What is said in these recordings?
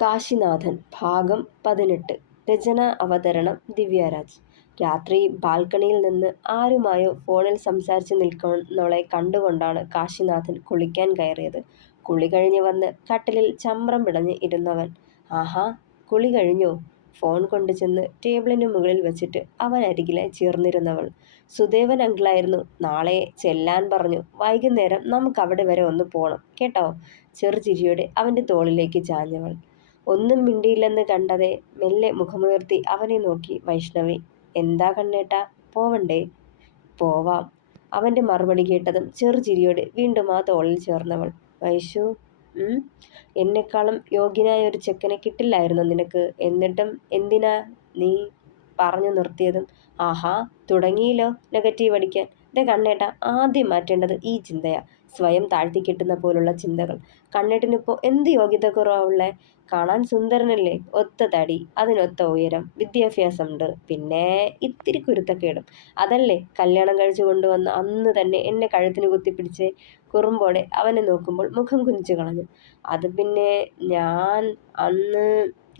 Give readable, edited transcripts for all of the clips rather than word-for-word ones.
കാശിനാഥൻ ഭാഗം 18. രചന അവതരണം ദിവ്യരാജ്. രാത്രി ബാൽക്കണിയിൽ നിന്ന് ആരുമായോ ഫോണിൽ സംസാരിച്ച് നിൽക്കുന്നവളെ കണ്ടുകൊണ്ടാണ് കാശിനാഥൻ കുളിക്കാൻ കയറിയത്. കുളി കഴിഞ്ഞ് വന്ന് കട്ടിലിൽ ചമ്രം പിടഞ്ഞ് ഇരുന്നവൻ ആഹാ, കുളി കഴിഞ്ഞോ? ഫോൺ കൊണ്ടുചെന്ന് ടേബിളിന് മുകളിൽ വെച്ചിട്ട് അവൻ അരികിലായി ചേർന്നിരുന്നവൾ. സുദേവൻ അങ്കിളായിരുന്നു നാളെ ചെല്ലാൻ പറഞ്ഞു. വൈകുന്നേരം നമുക്കവിടെ വരെ ഒന്ന് പോണം കേട്ടോ. ചെറുചിരിയോടെ അവൻ്റെ തോളിലേക്ക് ചാഞ്ഞവൾ. ഒന്നും മിണ്ടിയില്ലെന്ന് കണ്ടതെ മെല്ലെ മുഖമുയർത്തി അവനെ നോക്കി വൈഷ്ണവി. എന്താ കണ്ണേട്ടാ, പോവണ്ടേ? പോവാം. അവൻ്റെ മറുപടി കേട്ടതും ചെറുചിരിയോടെ വീണ്ടും ആ തോളിൽ ചേർന്നവൾ. വൈഷു, എന്നെക്കാളും യോഗ്യനായ ഒരു ചെക്കനെ കിട്ടില്ലായിരുന്നോ നിനക്ക്? എന്നിട്ടും എന്തിനാ നീ പറഞ്ഞു നിർത്തിയതും? ആഹാ, തുടങ്ങിയില്ലോ നെഗറ്റീവ് അടിക്കാൻ. കണ്ണേട്ട, ആദ്യം മാറ്റേണ്ടത് ഈ ചിന്തയാ. സ്വയം താഴ്ത്തിക്കെട്ടുന്ന പോലുള്ള ചിന്തകൾ. കണ്ണേട്ടനിപ്പോൾ എന്ത് യോഗ്യത കുറവുള്ളേ? കാണാൻ സുന്ദരനല്ലേ? ഒത്ത തടി, അതിനൊത്ത ഉയരം, വിദ്യാഭ്യാസമുണ്ട്, പിന്നെ ഇത്തിരി കുരുത്തക്കേടും. അതല്ലേ കല്യാണം കഴിച്ചു കൊണ്ടുവന്ന് അന്ന് തന്നെ എന്നെ കഴുത്തിന് കുത്തിപ്പിടിച്ച് കുറുമ്പോടെ അവനെ നോക്കുമ്പോൾ മുഖം കുനിച്ചു കളഞ്ഞു. അത് പിന്നെ ഞാൻ അന്ന്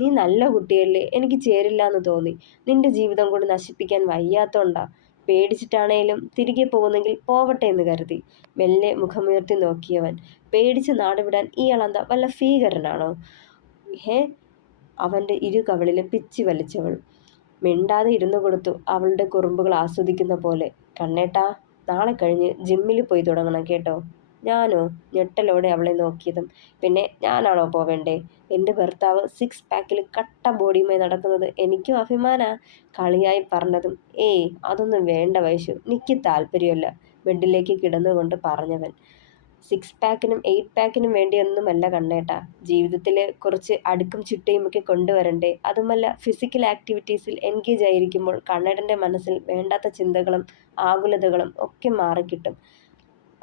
നീ നല്ല കുട്ടിയല്ലേ, എനിക്ക് ചേരില്ലാന്ന് തോന്നി. നിന്റെ ജീവിതം കൊണ്ട് നശിപ്പിക്കാൻ വയ്യാത്തോണ്ടാ. പേടിച്ചിട്ടാണേലും തിരികെ പോകുന്നെങ്കിൽ പോവട്ടെ എന്ന് കരുതി. മെല്ലെ മുഖമുയർത്തി നോക്കിയവൻ. പേടിച്ച് നാടുവിടാൻ ഇയാളെന്താ വല്ല ഭീകരനാണോ? അവൻ്റെ ഇരു കവിളിലും പിച്ചി വലിച്ചവൾ. മിണ്ടാതെ ഇരുന്നു കൊടുത്തു, അവളുടെ കുറുമ്പുകൾ ആസ്വദിക്കുന്ന പോലെ. കണ്ണേട്ടാ, നാളെ കഴിഞ്ഞ് ജിമ്മിൽ പോയി തുടങ്ങണം കേട്ടോ. ഞാനോ? ഞെട്ടലോടെ അവളെ നോക്കിയതും. പിന്നെ ഞാനാണോ പോവേണ്ടേ? എൻ്റെ ഭർത്താവ് 6 പാക്കിൽ കട്ട ബോഡിയുമായി നടക്കുന്നത് എനിക്കും അഭിമാനാ. കളിയായി പറഞ്ഞതും. ഏയ്, അതൊന്നും വേണ്ട വൈശു, എനിക്ക് താല്പര്യമല്ല. ബെഡിലേക്ക് കിടന്നുകൊണ്ട് പറഞ്ഞവൻ. 6 പാക്കിനും 8 പാക്കിനും വേണ്ടിയൊന്നുമല്ല കണ്ണേട്ടാ. ജീവിതത്തിൽ കുറച്ച് അടുക്കും ചിട്ടയുമൊക്കെ കൊണ്ടുവരണ്ടേ? അതുമല്ല, ഫിസിക്കൽ ആക്ടിവിറ്റീസിൽ എൻഗേജ് ആയിരിക്കുമ്പോൾ കണ്ണേട്ടൻ്റെ മനസ്സിൽ വേണ്ടാത്ത ചിന്തകളും ആകുലതകളും ഒക്കെ മാറിക്കിട്ടും.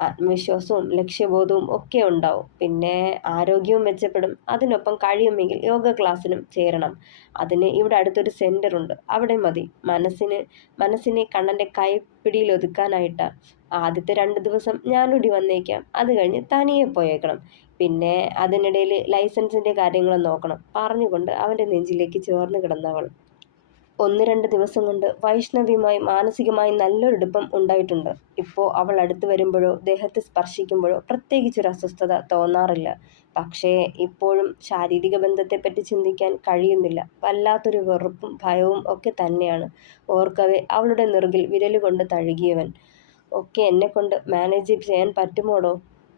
ആത്മവിശ്വാസവും ലക്ഷ്യബോധവും ഒക്കെ ഉണ്ടാവും. പിന്നെ ആരോഗ്യവും മെച്ചപ്പെടും. അതിനൊപ്പം കഴിയുമെങ്കിൽ യോഗ ക്ലാസ്സിനും ചേരണം. അതിന് ഇവിടെ അടുത്തൊരു സെൻറ്റർ ഉണ്ട്, അവിടെ മതി. മനസ്സിനെ കണ്ണൻ്റെ കൈപ്പിടിയിൽ ഒതുക്കാനായിട്ടാ. ആദ്യത്തെ 2 ദിവസം ഞാനൂടി വന്നേക്കാം. അത് കഴിഞ്ഞ് തനിയെ പോയേക്കണം. പിന്നെ അതിനിടയിൽ ലൈസൻസിൻ്റെ കാര്യങ്ങളും നോക്കണം. പറഞ്ഞുകൊണ്ട് അവൻ്റെ നെഞ്ചിലേക്ക് ചേർന്ന് കിടന്നവൾ. 1-2 ദിവസം കൊണ്ട് വൈഷ്ണവിയുമായി മാനസികമായി നല്ലൊരിടുപ്പം ഉണ്ടായിട്ടുണ്ട്. ഇപ്പോൾ അവൾ അടുത്ത് വരുമ്പോഴോ ദേഹത്ത് സ്പർശിക്കുമ്പോഴോ പ്രത്യേകിച്ചൊരു അസ്വസ്ഥത തോന്നാറില്ല. പക്ഷേ ഇപ്പോഴും ശാരീരിക ബന്ധത്തെപ്പറ്റി ചിന്തിക്കാൻ കഴിയുന്നില്ല. വല്ലാത്തൊരു വെറുപ്പും ഭയവും ഒക്കെ തന്നെയാണ്. ഓർക്കവേ അവളുടെ നെറുകിൽ വിരലുകൊണ്ട് തഴുകിയവൻ. ഒക്കെ എന്നെക്കൊണ്ട് മാനേജ് ചെയ്യാൻ പറ്റുമോടോ?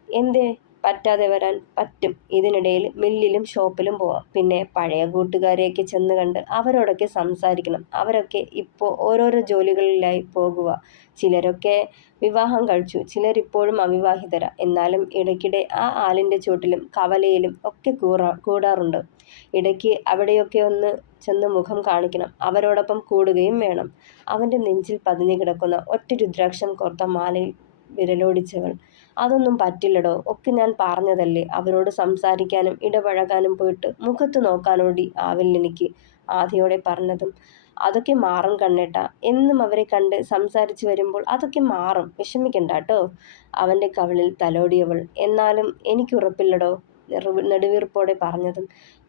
എന്തേ പറ്റാതെ വരാൻ? പറ്റും. ഇതിനിടയിൽ മില്ലിലും ഷോപ്പിലും പോവാം. പിന്നെ പഴയ കൂട്ടുകാരെയൊക്കെ ചെന്ന് കണ്ട് അവരോടൊക്കെ സംസാരിക്കണം. അവരൊക്കെ ഇപ്പോൾ ഓരോരോ ജോലികളിലായി പോകുക. ചിലരൊക്കെ വിവാഹം കഴിച്ചു, ചിലരിപ്പോഴും അവിവാഹിതരാ. എന്നാലും ഇടയ്ക്കിടെ ആ ആലിൻ്റെ ചുവട്ടിലും കവലയിലും ഒക്കെ കൂടാറുണ്ട്. ഇടയ്ക്ക് അവിടെയൊക്കെ ഒന്ന് ചെന്ന് മുഖം കാണിക്കണം. അവരോടൊപ്പം കൂടുകയും വേണം. അവൻ്റെ നെഞ്ചിൽ പതിഞ്ഞു കിടക്കുന്ന ഒറ്റ രുദ്രാക്ഷം കോർത്ത മാലയിൽ വിരലോടിച്ചവൾ. അതൊന്നും പറ്റില്ലടോ, ഒക്കെ ഞാൻ പറഞ്ഞതല്ലേ. അവരോട് സംസാരിക്കാനും ഇടപഴകാനും പോയിട്ട് മുഖത്ത് നോക്കാനോടി ആവില്ലെനിക്ക്. ആദിയോടെ പറഞ്ഞതും. അതൊക്കെ മാറും കണ്ണേട്ടാ. എന്നും അവരെ കണ്ട് സംസാരിച്ച് വരുമ്പോൾ അതൊക്കെ മാറും, വിഷമിക്കണ്ട കേട്ടോ. അവൻ്റെ കവിളിൽ തലോടിയവൾ. എന്നാലും എനിക്കുറപ്പില്ലടോ, നെടുവീർപ്പോടെ പറഞ്ഞതും.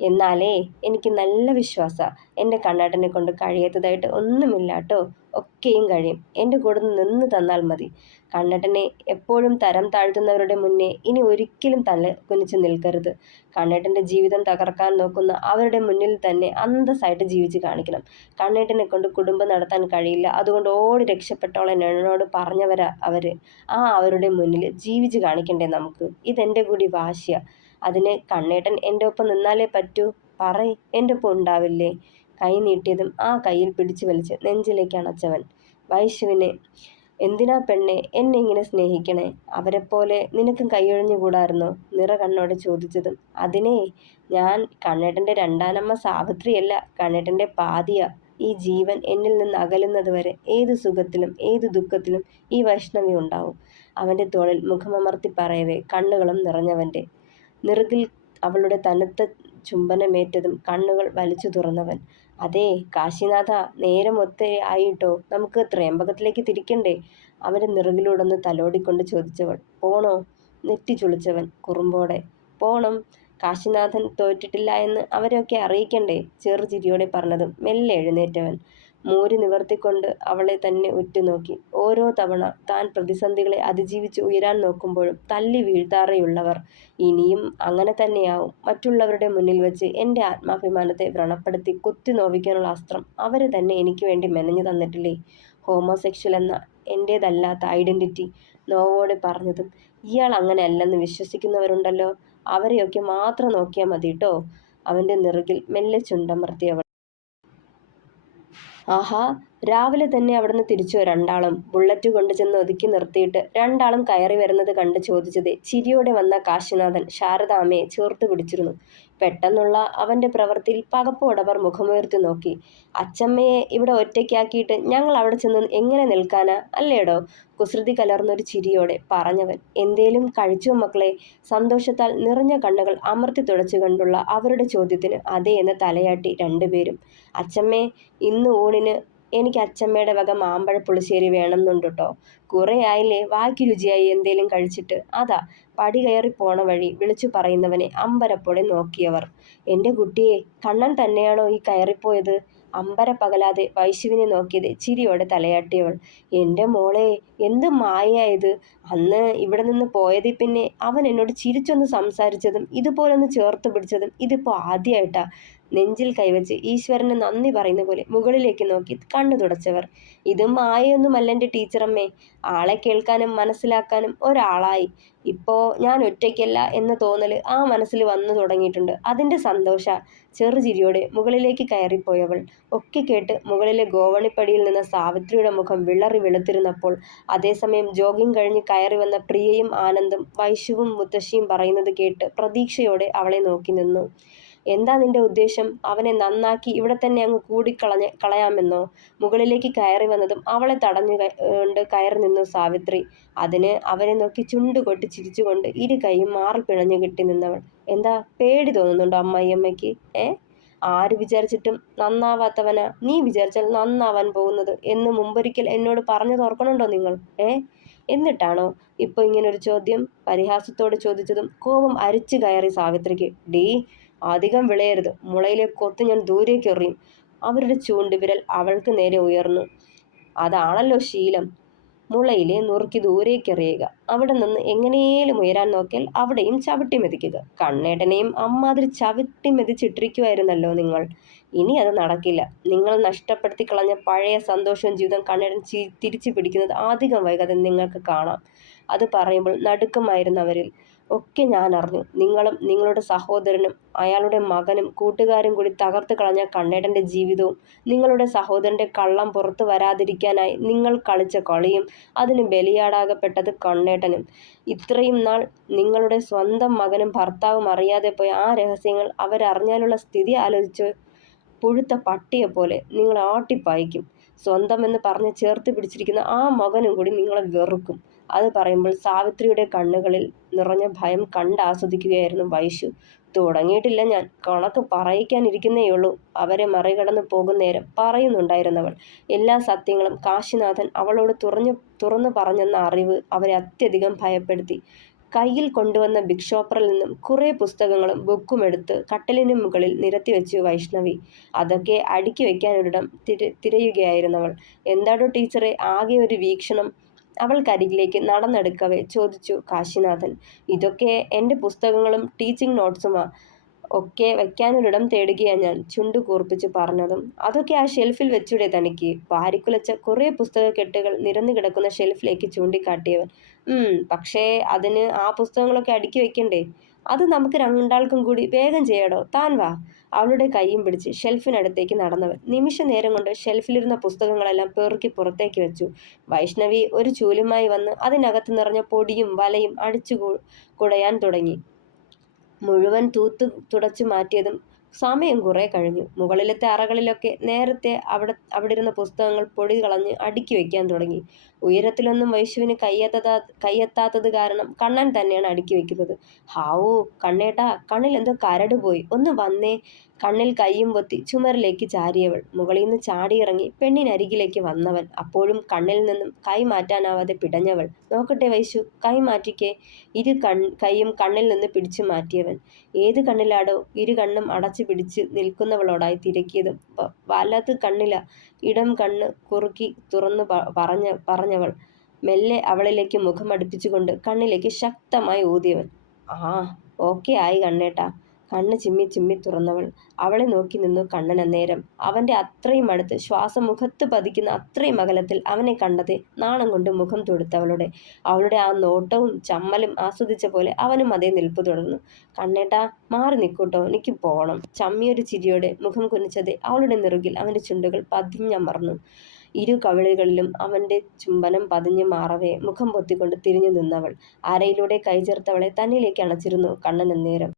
എന്നാലേ എനിക്ക് നല്ല വിശ്വാസാ. എൻ്റെ കണ്ണേട്ടനെ കൊണ്ട് കഴിയാത്തതായിട്ട് ഒന്നുമില്ല കേട്ടോ. ഒക്കെയും കഴിയും. എൻ്റെ കൂടെ നിന്ന് തന്നാൽ മതി. കണ്ണേട്ടനെ എപ്പോഴും തരം താഴ്ത്തുന്നവരുടെ മുന്നേ ഇനി ഒരിക്കലും തല കുനിച്ച് നിൽക്കരുത്. കണ്ണേട്ടൻ്റെ ജീവിതം തകർക്കാൻ നോക്കുന്ന അവരുടെ മുന്നിൽ തന്നെ അന്തസ്സായിട്ട് ജീവിച്ച് കാണിക്കണം. കണ്ണേട്ടനെ കൊണ്ട് കുടുംബം നടത്താൻ കഴിയില്ല, അതുകൊണ്ട് ഓടി രക്ഷപ്പെട്ടോളാൻ എന്നോട് പറഞ്ഞവരാ അവർ. അവരുടെ മുന്നിൽ ജീവിച്ച് കാണിക്കണ്ടേ നമുക്ക്? ഇതെൻ്റെ കൂടി വാശിയാ. അതിന് കണ്ണേട്ടൻ എൻ്റെ ഒപ്പം നിന്നാലേ പറ്റൂ. എൻ്റെ ഒപ്പം ഉണ്ടാവില്ലേ? കൈ നീട്ടിയതും ആ കയ്യിൽ പിടിച്ചു വലിച്ച് നെഞ്ചിലേക്ക് അണച്ചവൻ. വൈശുവിനെ, എന്തിനാ പെണ്ണെ എന്നെ ഇങ്ങനെ സ്നേഹിക്കണേ? അവരെപ്പോലെ നിനക്കും കൈയൊഴിഞ്ഞുകൂടായിരുന്നോ? കണ്ണോടെ ചോദിച്ചതും. അതിനേ, ഞാൻ കണ്ണേട്ടൻ്റെ രണ്ടാനമ്മ സാവിത്രിയല്ല, കണ്ണേട്ടൻ്റെ പാതിയാ. ഈ ജീവൻ എന്നിൽ നിന്ന് അകലുന്നത് വരെ ഏത് സുഖത്തിലും ഏത് ദുഃഖത്തിലും ഈ വൈഷ്ണവി ഉണ്ടാവും. അവൻ്റെ തോളിൽ മുഖമമർത്തി പറയവേ കണ്ണുകളും നിറഞ്ഞവൻ്റെ. നെറുകിൽ അവളുടെ തണുത്ത ചുംബനമേറ്റതും കണ്ണുകൾ വലിച്ചു തുറന്നവൻ. അതേ കാശിനാഥ, നേരം ഒത്തിരി ആയിട്ടോ, നമുക്ക് ത്രയംബകത്തിലേക്ക് തിരിക്കണ്ടേ? അവൻ്റെ നെറുകിലൂടൊന്ന് തലോടിക്കൊണ്ട് ചോദിച്ചവൾ. പോണോ? നെറ്റി ചുളിച്ചവൻ കുറുമ്പോടെ. പോണം. കാശിനാഥൻ തോറ്റിട്ടില്ല എന്ന് അവരെയൊക്കെ അറിയിക്കണ്ടേ? ചെറുചിരിയോടെ പറഞ്ഞതും മെല്ലെ എഴുന്നേറ്റവൻ മൂരി നിവർത്തിക്കൊണ്ട് അവളെ തന്നെ ഉറ്റുനോക്കി. ഓരോ തവണ താൻ പ്രതിസന്ധികളെ അതിജീവിച്ച് ഉയരാൻ നോക്കുമ്പോഴും തല്ലി വീഴ്ത്താറേയുള്ളവർ. ഇനിയും അങ്ങനെ തന്നെയാവും. മറ്റുള്ളവരുടെ മുന്നിൽ വെച്ച് എൻ്റെ ആത്മാഭിമാനത്തെ വ്രണപ്പെടുത്തി കുത്തി നോവിക്കാനുള്ള അസ്ത്രം അവര് തന്നെ എനിക്ക് വേണ്ടി മെനഞ്ഞു തന്നിട്ടില്ലേ? ഹോമോസെക്ഷൽ എന്ന എൻ്റേതല്ലാത്ത ഐഡന്റിറ്റി നോവോടെ പറഞ്ഞതും ഇയാൾ അങ്ങനെ അല്ലെന്ന് വിശ്വസിക്കുന്നവരുണ്ടല്ലോ, അവരെയൊക്കെ മാത്രം നോക്കിയാൽ മതി ട്ടോ. അവൻ്റെ നെറുകിൽ മെല്ലെ ചുണ്ടമർത്തി അവൾ. ആഹാ, രാവിലെ തന്നെ അവിടുന്ന് തിരിച്ചോ രണ്ടാളും? ബുള്ളറ്റ് കൊണ്ടുചെന്ന് ഒതുക്കി നിർത്തിയിട്ട് രണ്ടാളും കയറി വരുന്നത് കണ്ട് ചോദിച്ചത് ചിരിയോടെ വന്ന കാശിനാഥൻ ശാരദാമ്മയെ ചേർത്തു പിടിച്ചിരുന്നു. പെട്ടെന്നുള്ള അവൻ്റെ പ്രവൃത്തിയിൽ പകപ്പോടവർ മുഖമുയർത്തി നോക്കി. അച്ചമ്മയെ ഇവിടെ ഒറ്റയ്ക്കാക്കിയിട്ട് ഞങ്ങൾ അവിടെ ചെന്ന് എങ്ങനെ നിൽക്കാനാ അല്ലേടോ? കുസൃതി കലർന്നൊരു ചിരിയോടെ പറഞ്ഞവൻ. എന്തേലും കഴിച്ചോ മക്കളെ? സന്തോഷത്താൽ നിറഞ്ഞ കണ്ണുകൾ അമർത്തി തുടച്ചുകൊണ്ടുള്ള അവരുടെ ചോദ്യത്തിന് അതേ എന്ന് തലയാട്ടി രണ്ടുപേരും. അച്ചമ്മേ, ഇന്ന് ഊണിന് എനിക്ക് അച്ചമ്മയുടെ വക മാമ്പഴ പുളിശ്ശേരി വേണമെന്നുണ്ട് ട്ടോ. കുറെ ആയില്ലേ വായ്ക്ക് രുചിയായി എന്തേലും കഴിച്ചിട്ട്. അതാ. പടി കയറി പോണ വഴി വിളിച്ചു പറയുന്നവനെ അമ്പരപ്പോടെ നോക്കിയവർ. എൻ്റെ കുട്ടിയെ, കണ്ണൻ തന്നെയാണോ ഈ കയറിപ്പോയത്? അമ്പര പകലാതെ വൈശുവിനെ നോക്കിയത് ചിരിയോടെ തലയാട്ടിയവൾ. എൻ്റെ മോളെ, എന്ത് മായയായത്! അന്ന് ഇവിടെ നിന്ന് പോയതിൽ പിന്നെ അവൻ എന്നോട് ചിരിച്ചൊന്ന് സംസാരിച്ചതും ഇതുപോലൊന്ന് ചേർത്ത് പിടിച്ചതും ഇതിപ്പോ ആദ്യമായിട്ടാ. നെഞ്ചിൽ കൈവച്ച് ഈശ്വരന് നന്ദി പറയുന്ന പോലെ മുകളിലേക്ക് നോക്കി കണ്ണു തുടച്ചവർ. ഇതും മായയൊന്നുമല്ലെൻ്റെ ടീച്ചറമ്മേ. ആളെ കേൾക്കാനും മനസ്സിലാക്കാനും ഒരാളായി. ഇപ്പോ ഞാൻ ഒറ്റയ്ക്കല്ല എന്ന തോന്നല് ആ മനസ്സിൽ വന്നു തുടങ്ങിയിട്ടുണ്ട്. അതിൻ്റെ സന്തോഷ. ചെറുചിരിയോടെ മുകളിലേക്ക് കയറിപ്പോയവൾ. ഒക്കെ കേട്ട് മുകളിലെ ഗോവണിപ്പടിയിൽ നിന്ന് സാവിത്രിയുടെ മുഖം വിളറി വെളുത്തിരുന്നപ്പോൾ അതേസമയം ജോഗിങ് കഴിഞ്ഞ് കയറി വന്ന പ്രിയയും ആനന്ദും വൈശുവും മുത്തശ്ശിയും പറയുന്നത് കേട്ട് പ്രതീക്ഷയോടെ അവളെ നോക്കി നിന്നു. എന്താ നിന്റെ ഉദ്ദേശം? അവനെ നന്നാക്കി ഇവിടെ തന്നെ അങ്ങ് കളയാമെന്നോ? മുകളിലേക്ക് കയറി വന്നതും അവളെ തടഞ്ഞുകൊണ്ട് കയറി നിന്നു സാവിത്രി. അതിന് അവനെ നോക്കി ചുണ്ടുകൊട്ടി ചിരിച്ചുകൊണ്ട് ഇരു കൈയും മാറി പിണഞ്ഞു കെട്ടി നിന്നവൾ. എന്താ പേടി തോന്നുന്നുണ്ടോ അമ്മായിയമ്മയ്ക്ക്? ആര് വിചാരിച്ചിട്ടും നന്നാവാത്തവനാ നീ വിചാരിച്ചാൽ നന്നാവാൻ പോകുന്നത് എന്ന് മുമ്പൊരിക്കൽ എന്നോട് പറഞ്ഞു തോർക്കണുണ്ടോ നിങ്ങൾ? എന്നിട്ടാണോ ഇപ്പൊ ഇങ്ങനൊരു ചോദ്യം? പരിഹാസത്തോടെ ചോദിച്ചതും കോപം അരിച്ചു കയറി സാവിത്രിക്ക്. ഡീ, അധികം വിളയരുത്. മുളയിലെ കൊത്ത് ഞാൻ ദൂരേക്ക് എറിയും. അവരുടെ ചൂണ്ടുവിരൽ അവൾക്ക് നേരെ ഉയർന്നു. അതാണല്ലോ ശീലം. മുളയിലെ നുറുക്കി ദൂരേക്കെറിയുക. അവിടെ നിന്ന് എങ്ങനെയും ഉയരാൻ നോക്കിയാൽ അവിടെയും ചവിട്ടി മെതിക്കുക. കണ്ണേട്ടനെയും അമ്മാതിരി ചവിട്ടി മെതിച്ചിട്ടിരിക്കുമായിരുന്നല്ലോ നിങ്ങൾ. ഇനി അത് നടക്കില്ല. നിങ്ങൾ നഷ്ടപ്പെടുത്തി കളഞ്ഞ പഴയ സന്തോഷവും ജീവിതം കണ്ണേട്ടൻ തിരിച്ചു പിടിക്കുന്നത് അധികം വൈകാതെ നിങ്ങൾക്ക് കാണാം. അത് പറയുമ്പോൾ നടുക്കമായിരുന്നവരിൽ ഒക്കെ ഞാൻ അറിഞ്ഞു. നിങ്ങളും നിങ്ങളുടെ സഹോദരനും അയാളുടെ മകനും കൂട്ടുകാരും കൂടി തകർത്ത് കളഞ്ഞ കണ്ണേട്ടൻ്റെ ജീവിതവും നിങ്ങളുടെ സഹോദരൻ്റെ കള്ളം പുറത്തു വരാതിരിക്കാനായി നിങ്ങൾ കളിച്ച കളിയും അതിന് ബലിയാടാകപ്പെട്ടത് കണ്ണേട്ടനും. ഇത്രയും നാൾ നിങ്ങളുടെ സ്വന്തം മകനും ഭർത്താവും അറിയാതെ പോയ ആ രഹസ്യങ്ങൾ അവരറിഞ്ഞാലുള്ള സ്ഥിതി ആലോചിച്ച്. പുഴുത്ത പട്ടിയെപ്പോലെ നിങ്ങളെ ആട്ടിപ്പായിക്കും. സ്വന്തമെന്ന് പറഞ്ഞ് ചേർത്ത് പിടിച്ചിരിക്കുന്ന ആ മകനും കൂടി നിങ്ങളെ വെറുക്കും. അത് പറയുമ്പോൾ സാവിത്രിയുടെ കണ്ണുകളിൽ നിറഞ്ഞ ഭയം കണ്ടാസ്വദിക്കുകയായിരുന്നു വൈശു. തുടങ്ങിയിട്ടില്ല ഞാൻ. കണക്ക് പറയിക്കാനിരിക്കുന്നേയുള്ളൂ. അവരെ മറികടന്നു പോകുന്നേരം പറയുന്നുണ്ടായിരുന്നവൾ. എല്ലാ സത്യങ്ങളും കാശിനാഥൻ അവളോട് തുറന്നു പറഞ്ഞെന്ന അറിവ് അവരെ അത്യധികം ഭയപ്പെടുത്തി. കയ്യിൽ കൊണ്ടുവന്ന ബിഗ് ഷോപ്പറിൽ നിന്നും കുറേ പുസ്തകങ്ങളും ബുക്കും എടുത്ത് കട്ടിലിന് മുകളിൽ നിരത്തി വെച്ചു വൈഷ്ണവി. അതൊക്കെ അടുക്കി വെക്കാനൊരിടം തിരയുകയായിരുന്നവൾ. എന്താടോ ടീച്ചറെ ആകെ ഒരു വീക്ഷണം? അവൾക്കരികിലേക്ക് നടന്നെടുക്കവേ ചോദിച്ചു കാശിനാഥൻ. ഇതൊക്കെ എൻ്റെ പുസ്തകങ്ങളും ടീച്ചിങ് നോട്ട്സുമാ. ഒക്കെ വെക്കാനൊരിടം തേടുകയാണ് ഞാൻ. ചുണ്ടു കൂർപ്പിച്ച് പറഞ്ഞതും അതൊക്കെ ആ ഷെൽഫിൽ വെച്ചൂടെ തനിക്ക്? വാരിക്കുലച്ച കുറേ പുസ്തക കെട്ടുകൾ നിരന്നു കിടക്കുന്ന ഷെൽഫിലേക്ക് ചൂണ്ടിക്കാട്ടിയവൻ. പക്ഷേ അതിന് ആ പുസ്തകങ്ങളൊക്കെ അടുക്കി വെക്കണ്ടേ? അത് നമുക്ക് രണ്ടാൾക്കും കൂടി. വേഗം ചെയ്യടോ, താൻ വാ. അവളുടെ കൈയും പിടിച്ച് ഷെൽഫിനടുത്തേക്ക് നടന്നവൻ നിമിഷ നേരം കൊണ്ട് ഷെൽഫിലിരുന്ന പുസ്തകങ്ങളെല്ലാം പെറുക്കി പുറത്തേക്ക് വെച്ചു. വൈഷ്ണവി ഒരു ചൂലുമായി വന്ന് അതിനകത്ത് നിറഞ്ഞ പൊടിയും വലയും അടിച്ചു കുടയാൻ തുടങ്ങി. മുഴുവൻ തുടച്ചു മാറ്റിയതും സമയം കുറെ കഴിഞ്ഞു. മുകളിലത്തെ അറകളിലൊക്കെ നേരത്തെ അവിടെ ഇരുന്ന പുസ്തകങ്ങൾ പൊടി കളഞ്ഞ് അടുക്കി വെക്കാൻ തുടങ്ങി. ഉയരത്തിലൊന്നും വൈശുവിന് കയ്യെത്താത്തത് കാരണം കണ്ണൻ തന്നെയാണ് അടുക്കി വെക്കുന്നത്. ഹാവൂ കണ്ണേട്ടാ, കണ്ണിൽ എന്തോ കരട് പോയി, ഒന്ന് വന്നേ. കണ്ണിൽ കയ്യും പൊത്തി ചുമരിലേക്ക് ചാരിയവൾ. മുകളിൽ നിന്ന് ചാടിയിറങ്ങി പെണ്ണിനരികിലേക്ക് വന്നവൻ. അപ്പോഴും കണ്ണിൽ നിന്നും കൈ മാറ്റാനാവാതെ പിടഞ്ഞവൾ. നോക്കട്ടെ വൈശു, കൈ മാറ്റിക്കേ. കൈയും കണ്ണിൽ നിന്ന് പിടിച്ചു മാറ്റിയവൻ. ഏത് കണ്ണിലാടോ? ഇരു കണ്ണും അടച്ചു പിടിച്ച് നിൽക്കുന്നവളോടായി തിരക്കിയതും വലത് കണ്ണില. ഇടം കണ്ണ് കുറുക്കി തുറന്നു പറഞ്ഞവൾ. മെല്ലെ അവളിലേക്ക് മുഖം അടുപ്പിച്ചുകൊണ്ട് കണ്ണിലേക്ക് ശക്തമായി ഊതിയവൻ. ആ ഓക്കെ ആയി കണ്ണേട്ടാ. കണ്ണ് ചിമ്മി ചിമ്മി തുറന്നവൾ. അവളെ നോക്കി നിന്നു കണ്ണൻ അന്നേരം. അവന്റെ അത്രയും അടുത്ത്, ശ്വാസം മുഖത്ത് പതിക്കുന്ന അത്രയും അകലത്തിൽ അവനെ കണ്ടത് നാണം കൊണ്ട് മുഖം തൊടുത്തവളുടെ. അവളുടെ ആ നോട്ടവും ചമ്മലും ആസ്വദിച്ച പോലെ അവനും അതേ നിൽപ്പ് തുടർന്നു. കണ്ണേട്ടാ മാറി നിൽക്കൂട്ടോ, എനിക്ക് പോകണം. ചമ്മിയൊരു ചിരിയോടെ മുഖം കുനിച്ചത് അവളുടെ നെറുകിൽ അവന്റെ ചുണ്ടുകൾ പതിഞ്ഞമർന്നു. ഇരു കവിളുകളിലും അവന്റെ ചുംബനം പതിഞ്ഞു മാറവേ മുഖം പൊത്തിക്കൊണ്ട് തിരിഞ്ഞു നിന്നവൾ. അരയിലൂടെ കൈ ചേർത്തവളെ തന്നിലേക്ക് അണച്ചിരുന്നു കണ്ണൻ അന്നേരം.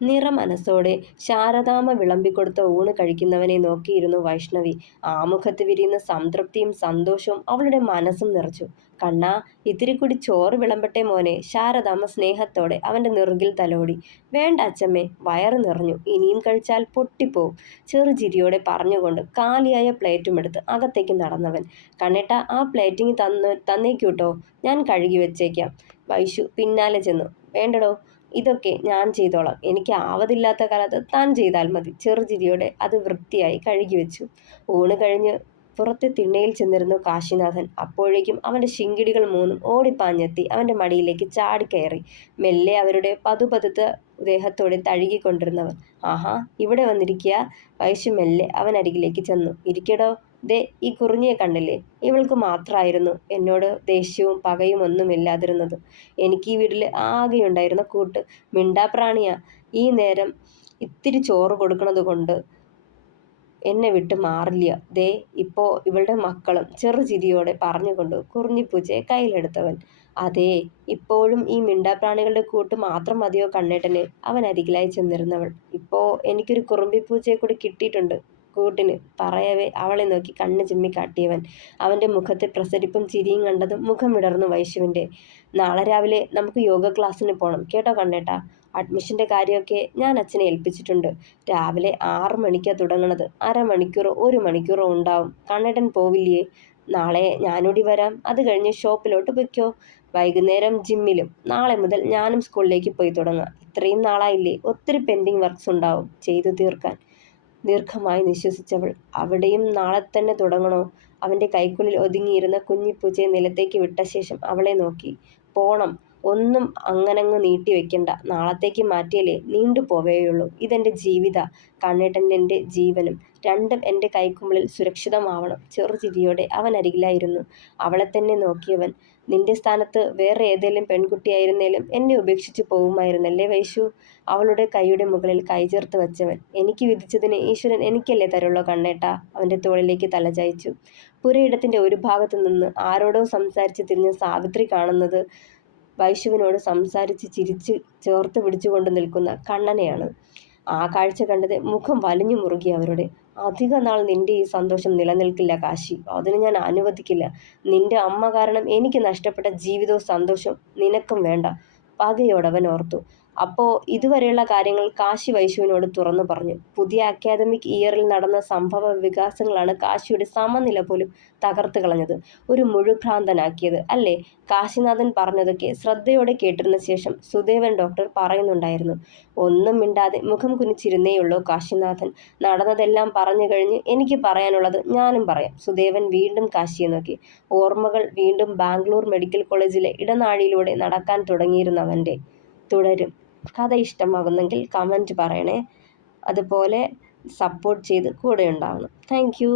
നിറമനസ്സോടെ ശാരദാമ്മ വിളമ്പിക്കൊടുത്ത ഊണ് കഴിക്കുന്നവനെ നോക്കിയിരുന്നു വൈഷ്ണവി. ആമുഖത്ത് വിരിയുന്ന സംതൃപ്തിയും സന്തോഷവും അവളുടെ മനസ്സും നിറച്ചു. കണ്ണാ, ഇത്തിരി കൂടി ചോറ് വിളമ്പട്ടെ മോനെ. ശാരദാമ്മ സ്നേഹത്തോടെ അവന്റെ നെറുകിൽ തലോടി. വേണ്ട അച്ചമ്മേ, വയറ് നിറഞ്ഞു, ഇനിയും കഴിച്ചാൽ പൊട്ടിപ്പോവും. ചെറുചിരിയോടെ പറഞ്ഞുകൊണ്ട് കാലിയായ പ്ലേറ്റും എടുത്ത് അകത്തേക്ക് നടന്നവൻ. കണ്ണേട്ട, ആ പ്ലേറ്റിങ് തന്നേക്കൂട്ടോ, ഞാൻ കഴുകി വെച്ചേക്കാം. വൈശു പിന്നാലെ ചെന്നു. വേണ്ടടോ, ഇതൊക്കെ ഞാൻ ചെയ്തോളാം, എനിക്ക് ആവതില്ലാത്ത കാലത്ത് താൻ ചെയ്താൽ മതി. ചെറുചിരിയോടെ അത് വൃത്തിയായി കഴുകി വെച്ചു. ഊണ് കഴിഞ്ഞ് പുറത്തെ തിണ്ണയിൽ ചെന്നിരുന്നു കാശിനാഥൻ. അപ്പോഴേക്കും അവന്റെ ശിങ്കിടികൾ മൂന്നും ഓടിപ്പാഞ്ഞെത്തി അവന്റെ മടിയിലേക്ക് ചാടിക്കയറി. മെല്ലെ അവരുടെ പതുപതുത്ത ദേഹത്തോടെ തഴുകിക്കൊണ്ടിരുന്നവൻ. ആഹാ, ഇവിടെ വന്നിരിക്കുക. വൈശു മെല്ലെ അവനരികിലേക്ക് ചെന്നു. ഇരിക്കടോ. ദേ, ഈ കുറിഞ്ഞിയെ കണ്ടില്ലേ? ഇവൾക്ക് മാത്രമായിരുന്നു എന്നോട് ദേഷ്യവും പകയും ഒന്നുമില്ലാതിരുന്നത്. എനിക്ക് ഈ വീട്ടിൽ ആകെയുണ്ടായിരുന്ന കൂട്ട് മിണ്ടാപ്രാണിയാ. ഈ നേരം ഇത്തിരി ചോറ് കൊടുക്കണത് കൊണ്ട് എന്നെ വിട്ട് മാറില്ല. ദേ ഇപ്പോ ഇവളുടെ മക്കളും. ചെറുചിരിയോടെ പറഞ്ഞുകൊണ്ട് കുറിഞ്ഞിപ്പൂച്ചയെ കയ്യിലെടുത്തവൻ. അതേ, ഇപ്പോഴും ഈ മിണ്ടാപ്രാണികളുടെ കൂട്ട് മാത്രം മതിയോ കണ്ണേട്ടന്? അവൻ അരികിലായി ചെന്നിരുന്നവൾ. ഇപ്പോ എനിക്കൊരു കുറുമ്പിപ്പൂച്ചയെ കൂടി കിട്ടിയിട്ടുണ്ട് കൂട്ടിന്. പറയവേ അവളെ നോക്കി കണ്ണ് ചിമ്മി കാട്ടിയവൻ. അവന്റെ മുഖത്തെ പ്രസരിപ്പും ചിരിയും കണ്ടതും മുഖം വിടർന്നു വൈശുവിന്റെ. നാളെ രാവിലെ നമുക്ക് യോഗ ക്ലാസ്സിന് പോണം കേട്ടോ കണ്ണേട്ടാ. അഡ്മിഷന്റെ കാര്യമൊക്കെ ഞാൻ അച്ഛനെ ഏൽപ്പിച്ചിട്ടുണ്ട്. രാവിലെ 6 മണിക്കാണ് തുടങ്ങണത്. അരമണിക്കൂറോ 1 മണിക്കൂറോ ഉണ്ടാവും. കണ്ണേട്ടൻ പോവില്ലേ? നാളെ ഞാനൂടി വരാം. അത് കഴിഞ്ഞ് ഷോപ്പിലോട്ട് പൊയ്ക്കോ. വൈകുന്നേരം ജിമ്മിലും. നാളെ മുതൽ ഞാനും സ്കൂളിലേക്ക് പോയി തുടങ്ങാം. ഇത്രയും നാളായില്ലേ, ഒത്തിരി പെൻഡിങ് വർക്ക്സ് ഉണ്ടാവും ചെയ്തു തീർക്കാൻ. ദീർഘമായി നിശ്വസിച്ചവൾ. അവിടെയും നാളെ തന്നെ തുടങ്ങണോ? അവന്റെ കൈക്കുള്ളിൽ ഒതുങ്ങിയിരുന്ന കുഞ്ഞിപ്പൂച്ചയെ നിലത്തേക്ക് വിട്ട ശേഷം അവളെ നോക്കി. പോണം. ഒന്നും അങ്ങനങ്ങ് നീട്ടി വെക്കണ്ട. നാളത്തേക്ക് മാറ്റിയാലേ നീണ്ടു പോവേയുള്ളൂ. ഇതെന്റെ ജീവിതാ. കണ്ണേട്ടൻ്റെ എൻ്റെ ജീവനും. രണ്ടും എൻ്റെ കൈക്കുമ്പിളിൽ സുരക്ഷിതമാവണം. ചെറുചിരിയോടെ അവൻ അരികിലായിരുന്നു. അവളെ തന്നെ നോക്കിയവൻ. നിന്റെ സ്ഥാനത്ത് വേറെ ഏതെങ്കിലും പെൺകുട്ടിയായിരുന്നേലും എന്നെ ഉപേക്ഷിച്ച് പോവുമായിരുന്നല്ലേ വൈശു? അവളുടെ കൈയുടെ മുകളിൽ കൈ ചേർത്ത് വച്ചവൻ. എനിക്ക് വിധിച്ചതിന് ഈശ്വരൻ എനിക്കല്ലേ തരുള്ളൂ കണ്ണേട്ടാ. അവന്റെ തോളിലേക്ക് തലചായ്ച്ചു. പുരയിടത്തിന്റെ ഒരു ഭാഗത്തു നിന്ന് ആരോടോ സംസാരിച്ച് തിരിഞ്ഞ സാവിത്രി കാണുന്നത് വൈശുവിനോട് സംസാരിച്ച് ചിരിച്ച് ചേർത്ത് പിടിച്ചുകൊണ്ട് നിൽക്കുന്ന കണ്ണനെയാണ്. ആ കാഴ്ച കണ്ടത് മുഖം വലിഞ്ഞു മുറുകി അവരുടെ. അധിക നാൾ നിന്റെ ഈ സന്തോഷം നിലനിൽക്കില്ല കാശി. അതിന് ഞാൻ അനുവദിക്കില്ല. നിന്റെ അമ്മ കാരണം എനിക്ക് നഷ്ടപ്പെട്ട ജീവിതവും സന്തോഷവും നിനക്കും വേണ്ട. പകയോടവൻ ഓർത്തു. അപ്പോ ഇതുവരെയുള്ള കാര്യങ്ങൾ കാശി വൈശുവിനോട് തുറന്നു പറഞ്ഞു. പുതിയ അക്കാദമിക് ഇയറിൽ നടന്ന സംഭവ വികാസങ്ങളാണ് കാശിയുടെ സമനില പോലും തകർത്ത് കളഞ്ഞത്, ഒരു മുഴുഭ്രാന്തനാക്കിയത് അല്ലേ? കാശിനാഥൻ പറഞ്ഞതൊക്കെ ശ്രദ്ധയോടെ കേട്ടിരുന്ന ശേഷം സുദേവൻ ഡോക്ടർ പറയുന്നുണ്ടായിരുന്നു. ഒന്നും മിണ്ടാതെ മുഖം കുനിച്ചിരുന്നേയുള്ളൂ കാശിനാഥൻ. നടന്നതെല്ലാം പറഞ്ഞു കഴിഞ്ഞ് എനിക്ക് പറയാനുള്ളത് ഞാനും പറയാം. സുദേവൻ വീണ്ടും കാശിയെ നോക്കി. ഓർമ്മകൾ വീണ്ടും ബാംഗ്ലൂർ മെഡിക്കൽ കോളേജിലെ ഇടനാഴിയിലൂടെ നടക്കാൻ തുടങ്ങിയിരുന്നവൻ്റെ. തുടരും. കഥ ഇഷ്ടമാകുന്നെങ്കിൽ കമൻറ്റ് പറയണേ. അതുപോലെ സപ്പോർട്ട് ചെയ്ത് കൂടെ ഉണ്ടാവണം. Thank you.